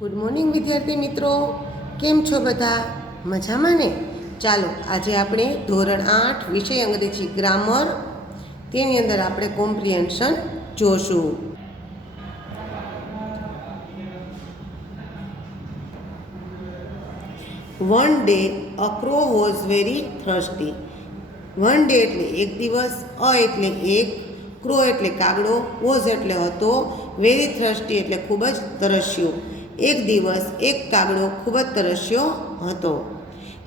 Good morning વિદ્યાર્થી મિત્રો, કેમ છો બધા? મજામાં ને? ચાલો આજે આપણે ધોરણ 8 વિષય અંગ્રેજી ગ્રામર તેની અંદર આપણે કોમ્પ્રિહેન્શન જોશું. One day a crow was very thirsty. One day એટલે એક દિવસ, અ એટલે એક, ક્રો એટલે કાગડો, વોઝ એટલે હતો, વેરી થર્સ્ટી એટલે ખૂબ જ તરસ્યો. એક દિવસ એક કાગડો ખૂબ જ તરસ્યો હતો.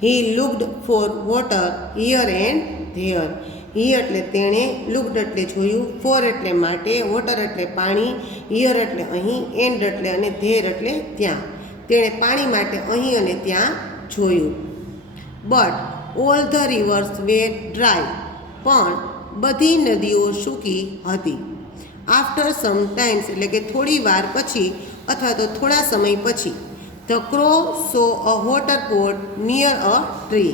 He looked for water here and there. He એટલે તેણે, લુક્ડ એટલે જોયું, ફોર એટલે માટે, વોટર એટલે પાણી, હિયર એટલે અહીં, એન્ડ એટલે અને ધેર એટલે ત્યાં. તેણે પાણી માટે અહીં અને ત્યાં જોયું. But all the rivers were dry. પણ બધી નદીઓ સૂકી હતી. આફ્ટર સમ ટાઈમ્સ એટલે કે થોડી વાર પછી અથવા તો થોડા સમય પછી the crow so a water pot near a tree.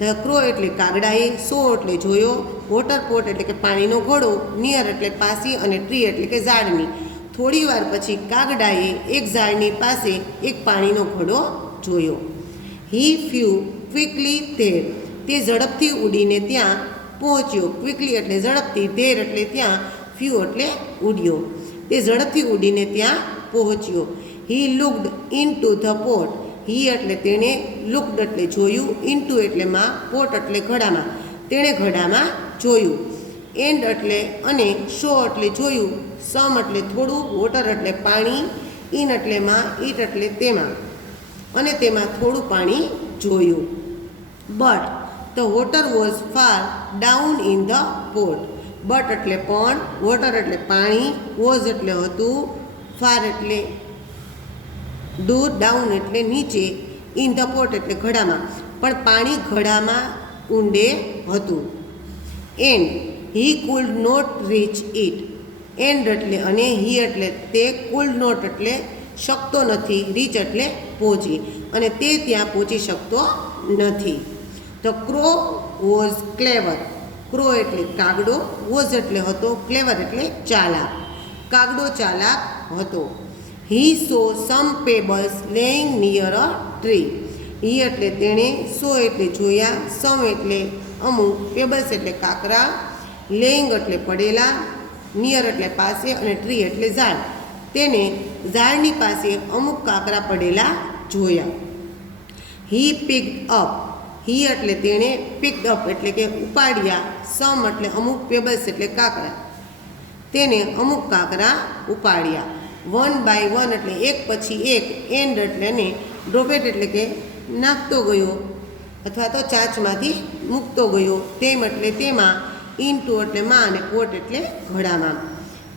The crow એટલે કાગડાએ, સો એટલે જોયો, વોટર પોટ એટલે કે પાણીનો ઘડો, નિયર એટલે પાસી અને ટ્રી એટલે કે ઝાડની. થોડી વાર પછી કાગડાએ એક ઝાડની પાસે એક પાણીનો ઘડો જોયો. હી ફ્યુ ક્વિકલી ધેર. તે ઝડપથી ઉડીને ત્યાં પહોંચ્યો. ક્વિકલી એટલે ઝડપથી, ધેર એટલે ત્યાં, ફ્યુ એટલે ઉડ્યો. તે ઝડપથી ઉડીને ત્યાં પહોંચ્યો. હી લુક્ડ ઇન ટુ ધ પોટ. હી એટલે તેણે, લુક્ડ એટલે જોયું, ઇનટુ એટલે માં, પોટ એટલે ઘડામાં. તેણે ઘડામાં જોયું. એન્ડ એટલે અને, શો એટલે જોયું, સમ એટલે થોડું, વોટર એટલે પાણી, ઇન એટલે માં, ઇટ એટલે તેમાં, અને તેમાં થોડું પાણી જોયું. But the water was far down in the pot. But એટલે પણ, વોટર એટલે પાણી, વોઝ એટલે હતું, ફાર એટલે દૂર, ડાઉન એટલે નીચે, ઇન ધ પોટ એટલે ઘડામાં, પણ પાણી ઘડામાં ઊંડે હતું. And he could not reach it. And એટલે અને, હી એટલે તે, કુડ નોટ એટલે શકતો નથી, રીચ એટલે પહોંચી, અને તે ત્યાં પહોંચી શકતો નથી. The crow was clever. Crow એટલે કાગડો, વોઝ એટલે હતો, ક્લેવર એટલે ચાલાક. કાગડો ચાલાક હતો. He saw some pebbles laying near a tree. He એટલે તેણે, સો એટલે જોયા, સમ એટલે અમુક, પેબલ્સ એટલે કાંકરા, લેઇંગ એટલે પડેલા, નિયર એટલે પાસે, અને ટ્રી એટલે ઝાડ. તેને ઝાડની પાસે અમુક કાંકરા પડેલા જોયા. હી પિક્ડ અપ. હી એટલે તેણે, પિક્ડ અપ એટલે કે ઉપાડ્યા, સમ એટલે અમુક, પેબલ્સ એટલે કાંકરા. તેને અમુક કાંકરા ઉપાડ્યા. વન બાય વન એટલે એક પછી એક, એન્ડ એટલે ને, ડ્રોપેટ એટલે કે નાખતો ગયો અથવા તો ચાંચમાંથી મૂકતો ગયો, તેમ એટલે તેમાં, ઇનટુ એટલે માં, અને પોટ એટલે ઘડામાં.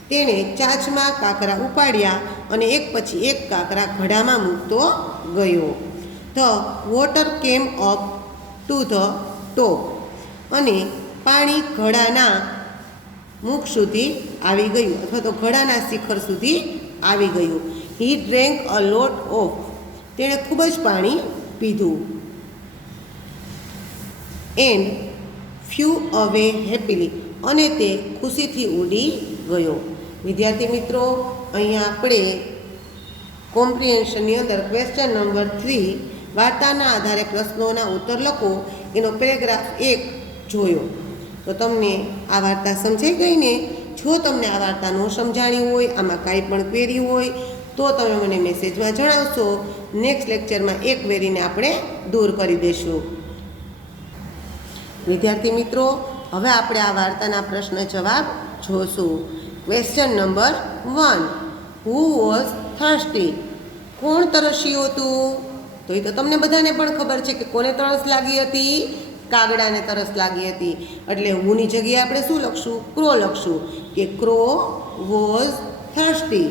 તેણે ચાંચમાં કાંકરા ઉપાડ્યા અને એક પછી એક કાંકરા ઘડામાં મૂકતો ગયો. ધ વોટર કેમ અપ ટુ ધ ટોપ. અને પાણી ઘડાના મુખ સુધી આવી ગયું અથવા તો ઘડાના શિખર સુધી આવી ગયું. હી ડ્રેન્ક અ લોટ ઓફ. તેણે ખૂબ જ પાણી પીધું. એન્ડ ફ્યુ અવે હેપીલી. અને તે ખુશીથી ઉડી ગયો. વિદ્યાર્થી મિત્રો, અહીંયા આપણે કોમ્પ્રિહેન્શનની અંદર ક્વેશ્ચન નંબર 3 વાર્તાના આધારે પ્રશ્નોના ઉત્તર લખો એનો પેરેગ્રાફ 1 જોયો. તો તમને આ વાર્તા સમજાઈ ગઈ ને? જો તમને આ વાર્તા ન સમજાણી હોય, આમાં કાંઈ પણ ક્વેરી હોય તો તમે મને મેસેજમાં જણાવશો. નેક્સ્ટ લેક્ચરમાં એ ક્વેરીને આપણે દૂર કરી દઈશું. વિદ્યાર્થી મિત્રો, હવે આપણે આ વાર્તાના પ્રશ્ન જવાબ જોશું. Question number 1. Who was thirsty. કોણ તરસ્યું હતું? તો એ તો તમને બધાને પણ ખબર છે કે કોને તરસ લાગી હતી? કાગડાને તરસ લાગી હતી. એટલે હુની જગ્યાએ આપણે શું લખશું? ક્રો લખશું કે ક્રો વોઝ થર્સ્ટી.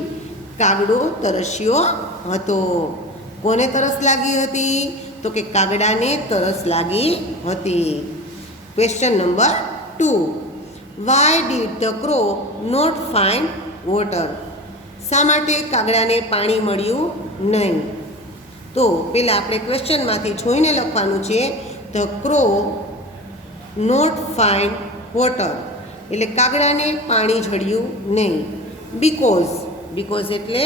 કાગડો તરસ્યો હતો. કોને તરસ લાગી હતી? તો કે કાગડાને તરસ લાગી હતી. Question number 2. Why did the crow not find water. શા માટે કાગડાને પાણી મળ્યું નહીં? તો પહેલાં આપણે ક્વેશ્ચનમાંથી જોઈને લખવાનું છે. The crow not find water એટલે કાગડાને પાણી જળ્યું નહીં. બીકોઝ એટલે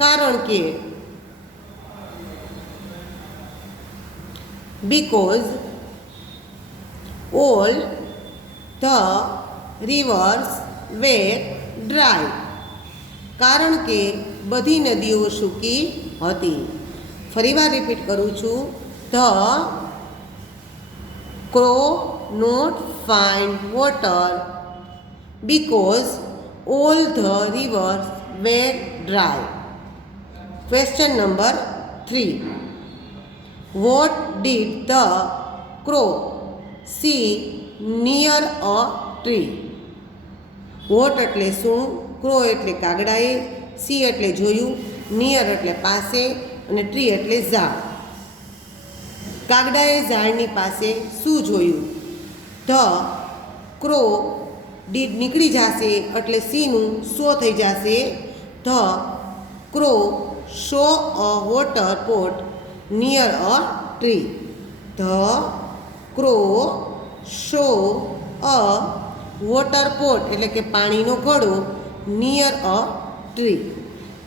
કારણ કે, because all the rivers were dry. કારણ કે બધી નદીઓ સૂકી હતી. ફરીવાર રિપીટ કરું છું. The crow not find water because all the rivers were dry. Question number 3. What did the crow see near a tree? What એટલે શું, ક્રો એટલે કાગડાએ, સી એટલે જોયું, નિયર એટલે પાસે અને ટ્રી એટલે ઝાડ. કાગડાએ ઝાડની પાસે શું જોયું? ધ ક્રો ડીડ નીકળી જશે એટલે સીનું શો થઈ જશે. The crow saw a water pot near a tree. The crow saw a water pot એટલે કે પાણીનો ઘડો નિયર અ ટ્રી.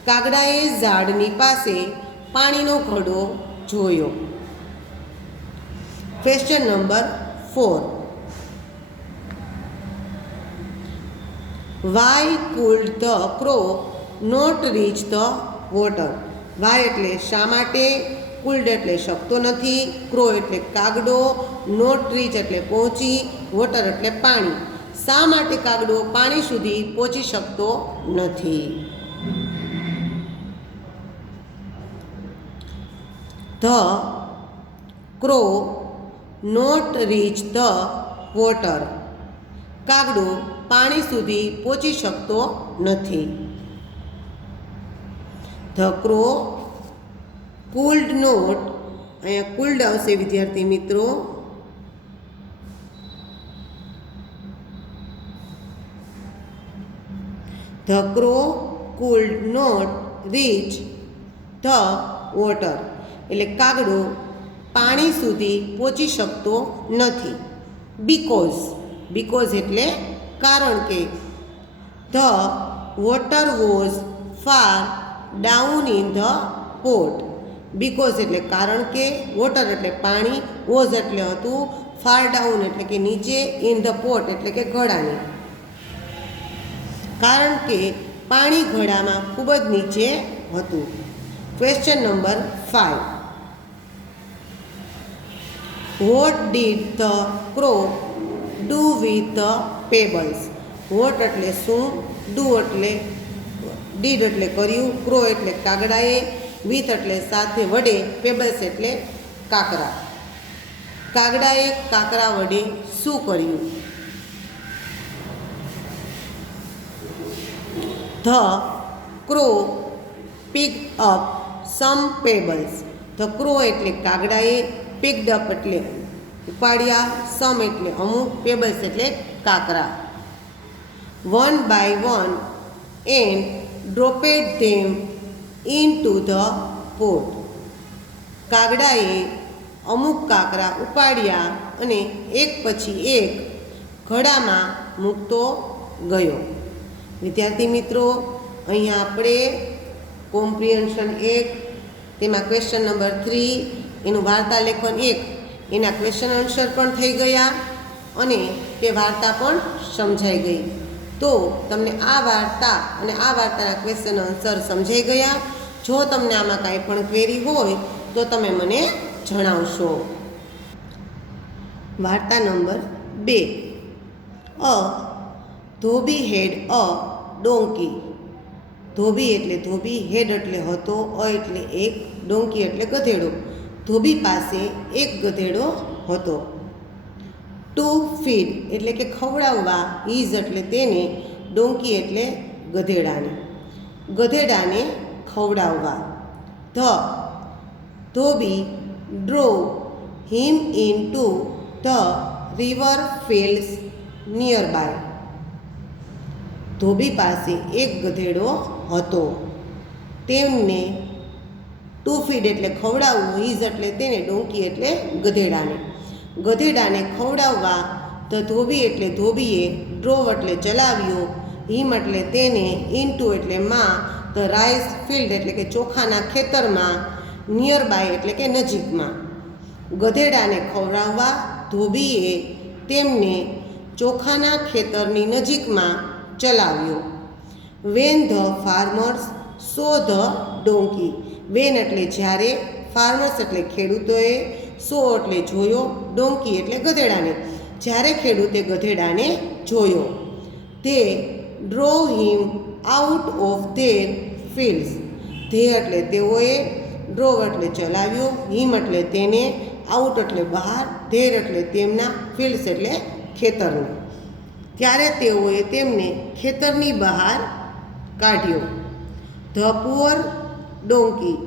કાગડાએ ઝાડની પાસે પાણીનો ઘડો જોયો. Question number 4. Why could the crow not reach the water? Why એટલે શા માટે, કુલ્ડ એટલે શકતો નથી, ક્રો એટલે કાગડો, નોટ રીચ એટલે પહોંચી, વોટર એટલે પાણી. શા માટે કાગડો પાણી સુધી પહોંચી શકતો નથી? The crow not reach the water. કાગડો પાણી સુધી પહોંચી શકતો નથી. The crow could not, અહીંયા could આવશે વિદ્યાર્થી મિત્રો. The crow could not reach the water. એટલે કાગડો પાણી સુધી પહોંચી શકતો નથી. બીકોઝ એટલે કારણ કે. The water was far down in the pot. Because એટલે કારણ કે, વોટર એટલે પાણી, વોઝ એટલે હતું, ફાર ડાઉન એટલે કે નીચે, ઇન ધ પોટ એટલે કે ઘડાની. કારણ કે પાણી ઘડામાં ખૂબ જ નીચે હતું. Question number 5. What did the crow do with the pebbles? What એટલે શું, do એટલે did એટલે કર્યું, ક્રો એટલે કાગડાએ, with એટલે સાથે, વડે, પેબલ્સ એટલે કાકરા. કાગડાએ કાકરા વડે શું કર્યું? The crow picked up some pebbles. The crow એટલે કાગડાએ, picked up એટલે ઉપાડ્યા, some એટલે અમુક, pebbles એટલે કાકરા. One by one and dropped them into the pot. કાગડાએ અમુક કાકરા ઉપાડ્યા અને એક પછી એક ઘડામાં મૂકતો ગયો. વિદ્યાર્થી મિત્રો, અહીંયા આપણે કોમ્પ્રિહેન્શન 1, તેમાં ક્વેશ્ચન નંબર 3, એનું વાર્તા લેખન 1, એના ક્વેશ્ચન આન્સર પણ થઈ ગયા અને તે વાર્તા પણ સમજાઈ ગઈ. તો તમને આ વાર્તા અને આ વાર્તાના ક્વેશ્ચન આન્સર સમજાઈ ગયા. જો તમને આમાં કાંઈ પણ ક્વેરી હોય તો તમે મને જણાવશો. વાર્તા number 2. A Dhobi head a donkey. ધોબી એટલે ધોબી, હેડ એટલે હતો, અ એટલે એક, ડોંકી એટલે ગધેડો. ધોબી પાસે એક ગધેડો હતો. ટુ ફીડ એટલે કે ખવડાવવા, ઇઝ એટલે તેને, ડોંકી એટલે ગધેડાને. ગધેડાને ખવડાવવા. The dhobi drove him in two the river fields near બાય. ધોબી પાસે એક ગધેડો હતો. તેમને ટુ ફીડ એટલે ખવડાવવું, ઇઝ એટલે તેને, ડોંકી એટલે ગધેડાને. ગધેડાને ખવડાવવા ધ ધોબી એટલે ધોબીએ, ડ્રોવ એટલે ચલાવ્યો, હિમ એટલે તેને, ઇનટુ એટલે માં, ધ રાઈસ ફિલ્ડ એટલે કે ચોખાના ખેતરમાં, નિયર બાય એટલે કે નજીકમાં. ગધેડાને ખવડાવવા ધોબીએ તેમને ચોખાના ખેતરની નજીકમાં ચલાવ્યો. When the farmers saw the donkey. When એટલે જ્યારે, ફાર્મર્સ એટલે ખેડૂતોએ, સો એટલે જોયો, ડોંકી એટલે ગધેડાને. જ્યારે ખેડૂતે ગધેડાને જોયો, તે ડ્રોવ હિમ out of their fields. They એટલે તેઓએ, ડ્રોવ એટલે ચલાવ્યો, હિમ એટલે તેને, આઉટ એટલે બહાર, ધેર એટલે તેમના, ફિલ્ડ્સ એટલે ખેતરને. ત્યારે તેઓએ તેમને ખેતરની બહાર કાઢ્યો. The poor donkey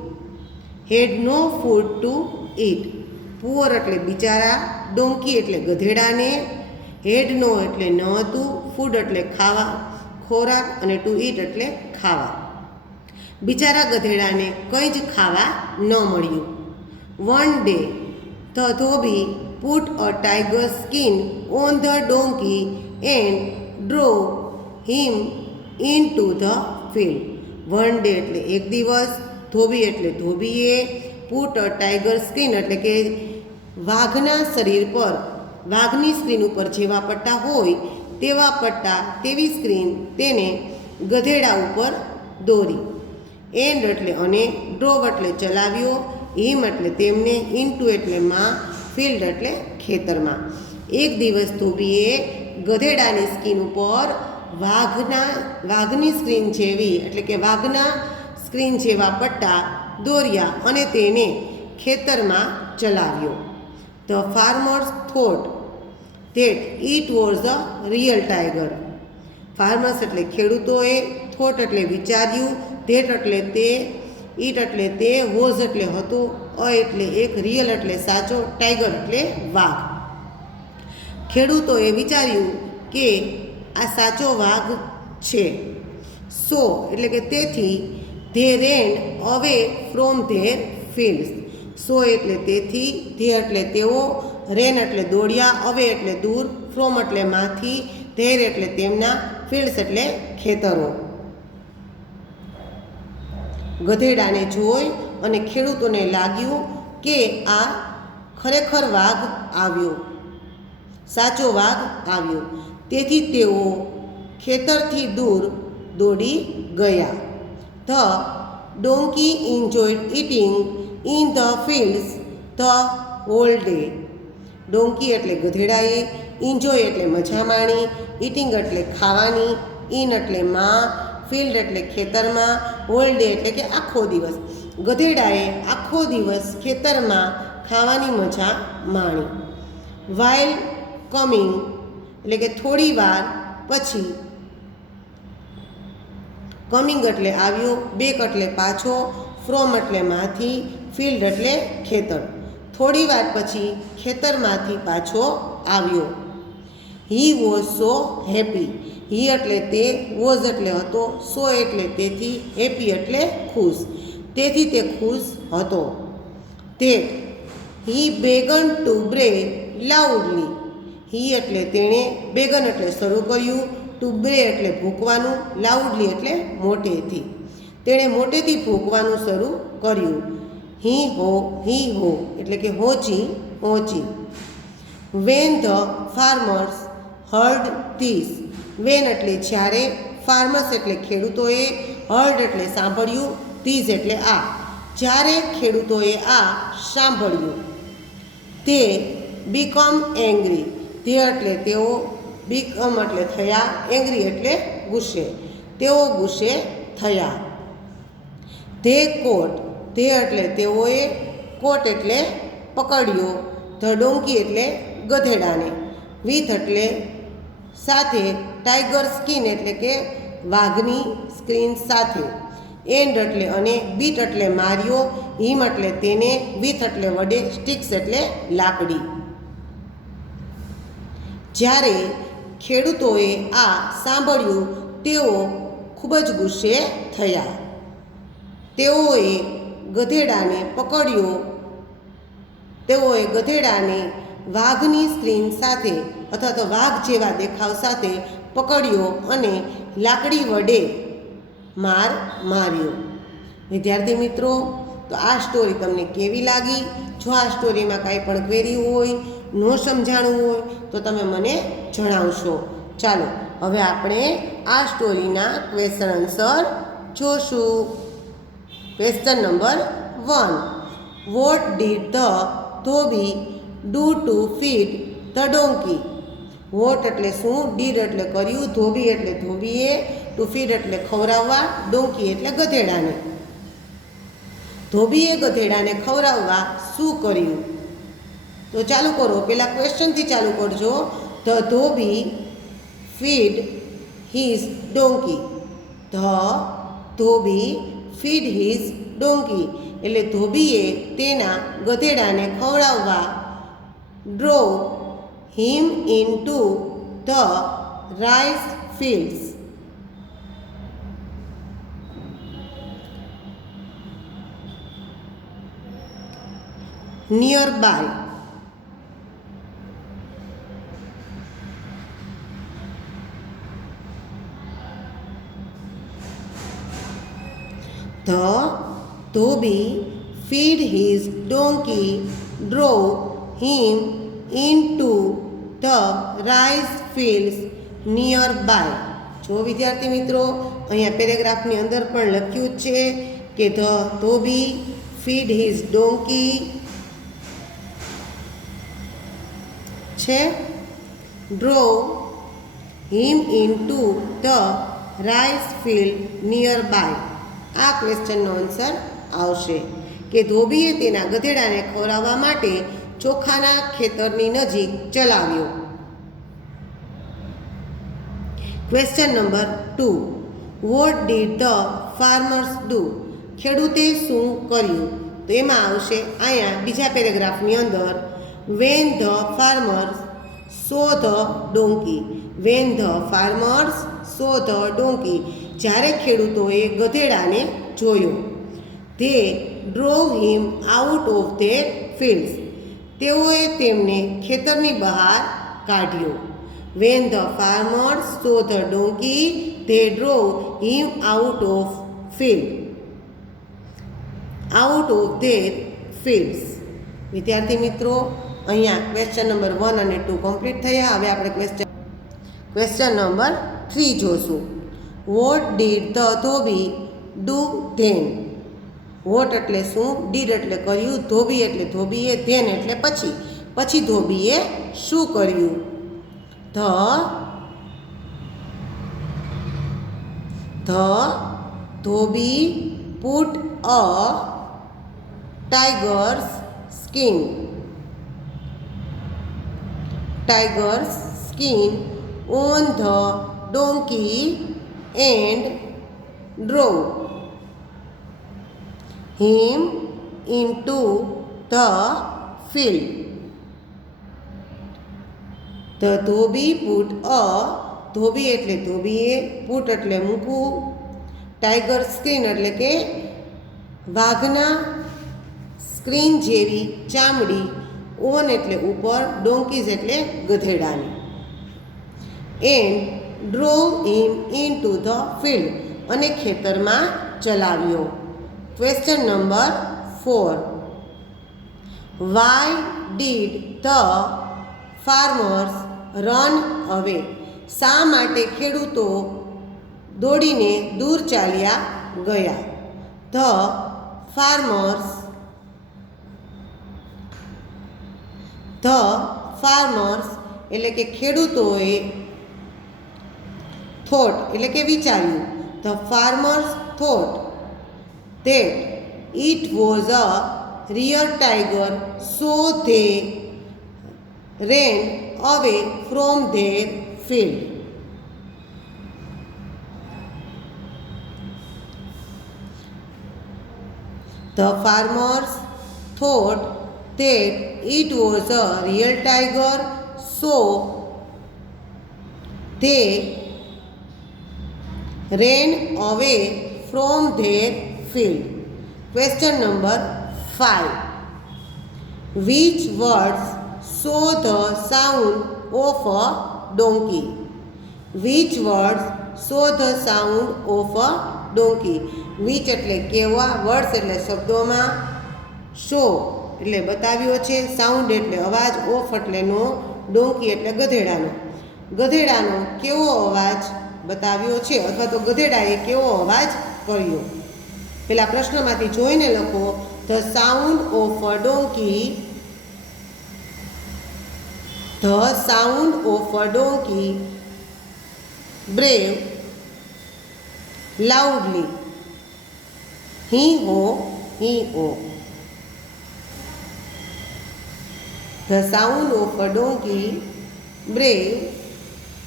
had no food to eat. Poor એટલે બિચારા, ડોંકી એટલે ગધેડાને, હેડ નો એટલે ન હતું, ફૂડ એટલે ખાવા, ખોરાક, અને ટુ ઈટ એટલે ખાવા. બિચારા ગધેડાને કંઈ જ ખાવા ન મળ્યું. One day the dhobi put a tiger skin on the donkey and drove him in two the field. One day એટલે એક દિવસ, ધોબી એટલે ધોબીએ, પુટ અ ટાઈગર સ્કિન એટલે કે વાઘના શરીર પર, વાઘની સ્ક્રીન ઉપર જેવા પટ્ટા હોય તેવા પટ્ટા, તેવી સ્ક્રીન તેને ગધેડા ઉપર દોરી. એન્ડ એટલે અને, ડ્રોવ એટલે ચલાવ્યો, હિમ એટલે તેમને, ઇન્ટુ એટલે માં, ફિલ્ડ એટલે ખેતરમાં. એક દિવસ ધોબીએ ગધેડાની સ્કીન ઉપર વાઘની સ્ક્રીન જેવી એટલે કે વાઘના સ્ક્રીન જેવા પટ્ટા દોર્યા અને તેને ખેતરમાં ચલાવ્યો. The farmers thought that it was a real tiger. Farmers એટલે ખેડૂતોએ, થોટ એટલે વિચાર્યું, ધેટ એટલે તે, ઈટ એટલે તે, વોઝ એટલે હતો, અ એટલે એક, રિયલ એટલે સાચો, ટાઈગર એટલે વાઘ. ખેડૂતોએ વિચાર્યું કે આ સાચો વાઘ છે. સો એટલે કે તેથી, they rain away from there fields. સો એટલે તેથી, ધે એટલે તેઓ, રેન એટલે દોડ્યા, અવે એટલે દૂર, ફ્રોમ એટલે માંથી, ધેર એટલે તેમના, ફિલ્ડ્સ એટલે ખેતરો. ગધેડાને જોઈ અને ખેડૂતોને લાગ્યું કે આ ખરેખર વાઘ આવ્યો, સાચો વાઘ આવ્યો. તેથી તેઓ ખેતરથી દૂર દોડી ગયા. The donkey enjoyed eating in the fields the hall day. Donkey એટલે ગધેડાએ, એન્જોય એટલે મજા માણી, ઇટિંગ એટલે ખાવાની, ઇન એટલે માં, ફિલ્ડ એટલે ખેતરમાં, હોલ ડે એટલે કે આખો દિવસ. ગધેડાએ આખો દિવસ ખેતરમાં ખાવાની મજા માણી. વાઇલ કમિંગ એટલે કે થોડી વાર પછી, કમિંગ એટલે આવ્યો, બેક એટલે પાછો, ફ્રોમ એટલે માંથી, ફિલ્ડ એટલે ખેતર. થોડી વાર પછી ખેતરમાંથી પાછો આવ્યો. He was so happy. હી એટલે તે, વોઝ એટલે હતો, સો એટલે તેથી, હેપી એટલે ખુશ. તેથી તે ખુશ હતો. તે હી બેગન ટુ બ્રે લાઉડલી. હી એટલે તેણે, બેગન એટલે શરૂ કર્યું, ટુ બ્રે એટલે ભૂંકવાનું, લાઉડલી એટલે મોટેથી. તેણે મોટેથી ભૂંકવાનું શરૂ કર્યું. હી હો એટલે કે હોંચી હોંચી. When the farmers heard this. When એટલે જ્યારે, ફાર્મર્સ એટલે ખેડૂતોએ, હર્ડ એટલે સાંભળ્યું, ધીસ એટલે આ. જ્યારે ખેડૂતોએ આ સાંભળ્યું, તે બીકમ એંગ્રી. તે એટલે તેઓ, બીકમ એટલે થયા, એંગ્રી એટલે ગુસ્સે. તેઓ ગુસ્સે થયા. They coat. ધે એટલે તેઓએ, કોટ એટલે પકડ્યો, ધ ડોંકી એટલે ગધેડાને, વિથ એટલે સાથે, ટાઈગર સ્કિન એટલે કે વાઘની સ્ક્રીન સાથે, એન્ડ એટલે અને, બીટ એટલે માર્યો, હિમ એટલે તેને, વિથ એટલે વડે, સ્ટિક્સ એટલે લાકડી. જ્યારે ખેડૂતોએ આ સાંભળ્યું તેઓ ખૂબ જ ગુસ્સે થયા. તેઓએ ગધેડાને પકડ્યો. તેઓએ ગધેડાને વાઘની સ્ક્રીન સાથે અથવા તો વાઘ જેવા દેખાવ સાથે પકડ્યો અને લાકડી વડે માર્યો. વિદ્યાર્થી મિત્રો, તો આ સ્ટોરી તમને કેવી લાગી? જો આ સ્ટોરીમાં કાંઈ પણ ક્વેરી હોય, ન સમજાણું હોય તો તમે મને જણાવશો. ચાલો હવે આપણે આ સ્ટોરીના ક્વેશ્ચન આન્સર જોશું. Question number 1. What did the dhobi do to feed the donkey? What એટલે શું, ડીડ એટલે કર્યું, ધોબી એટલે ધોબીએ, ટુ ફીડ એટલે ખવડાવવા, ડોંકી એટલે ગધેડાને. ધોબીએ ગધેડાને ખવડાવવા શું કર્યું? તો ચાલુ કરો, પહેલાં ક્વેશ્ચનથી ચાલુ કરજો. The dhobi feed his donkey. The dhobi feed his donkey એટલે ધોબીએ તેના ગધેડાને ખવડાવવા drove him into the rice fields. nearby. The dhobi feed his donkey, drove him into the rice fields nearby. જો વિદ્યાર્થી મિત્રો, અહીંયા પેરેગ્રાફની અંદર પણ લખ્યું છે કે the Dhobi feed his donkey છે, drove him into the rice field nearby. આ ક્વેશ્ચનનો આન્સર આવશે કે ધોબીએ તેના ગધેડાને ખવડાવવા માટે ચોખાના ખેતરની નજીક ચલાવ્યો. Question number 2. What did the farmers do? ખેડૂતે શું કર્યું? તો એમાં આવશે અહીંયા બીજા પેરેગ્રાફની અંદર van the farmers saw the donkey. Van the farmers saw the donkey જ્યારે ખેડૂતોએ ગધેડાને જોયો. They ડ્રોવ him out of their fields. તેઓએ તેમને ખેતરની બહાર કાઢ્યો. Van the farmers saw the donkey they ડ્રોવ him out of field, out of their fields. વિદ્યાર્થી મિત્રો, અહીંયા ક્વેશ્ચન નંબર 1 અને 2 કમ્પ્લીટ થયા. હવે આપણે ક્વેશ્ચન નંબર 3 જોશું. What did the dhobi do then? What એટલે શું, ડીડ એટલે કર્યું, ધોબી એટલે ધોબીએ, ધેન એટલે પછી. પછી ધોબીએ શું કર્યું? Dhobi put a tiger's skin on the donkey and drove him into the field. The Dhobi put a, ધોબી એટલે ધોબીએ, પુટ એટલે મૂકવું, ટાઈગર સ્ક્રીન એટલે કે વાઘના સ્ક્રીન જેવી ચામડી, ઓન એટલે ઉપર, ડોંકીઝ એટલે ગધેડાની. And drove him into the field અને ખેતરમાં ચલાવ્યો. Question number 4. Why did the farmers run away? શા માટે ખેડૂતો દોડીને દૂર ચાલ્યા ગયા? ધ ફાર્મર્સ એટલે કે ખેડૂતોએ થોટ એટલે કે વિચાર્યું. The farmers thought that it was a real tiger, so they ran away from their field. The farmers thought that it was a real tiger, so they ran away from their field. Question number 5. Which words show the sound of a donkey? Which words show the sound of a donkey. Which એટલે કેવા, words એટલે શબ્દોમાં, show એટલે બતાવ્યો છે, sound એટલે અવાજ, of એટલે નો, ડોંકી એટલે ગધેડાનો. ગધેડાનો કેવો અવાજ બતાવ્યો છે અથવા તો ગધેડાએ કેવો અવાજ કર્યો. પેલા પ્રશ્નમાંથી જોઈને લખો. The sound of a donkey, the sound of a donkey brave loudly, hee haw, hee haw. The sound of a donkey brave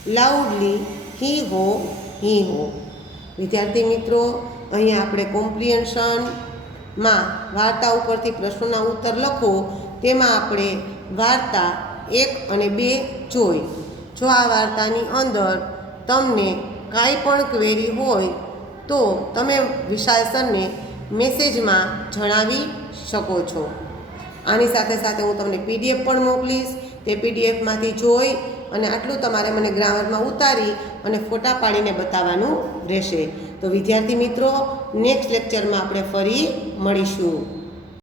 loudly, hee haw, hee હો. વિદ્યાર્થી મિત્રો, અહીંયા આપણે કોમ્પ્રિહેન્શનમાં વાર્તા ઉપરથી પ્રશ્નોના ઉત્તર લખો. તેમાં આપણે વાર્તા 1 અને 2 જોઈ. જો આ વાર્તાની અંદર તમને કાંઈ પણ ક્વેરી હોય તો તમે વિશાલ સરને મેસેજમાં જણાવી શકો છો. આની સાથે સાથે હું તમને PDF પણ મોકલીશ. તે PDFમાંથી જોઈ અને આટલું તમારે મને ગ્રામરમાં ઉતારી અને ફોટા પાડીને બતાવવાનું રહેશે. તો વિદ્યાર્થી મિત્રો, નેક્સ્ટ લેક્ચરમાં આપણે ફરી મળીશું.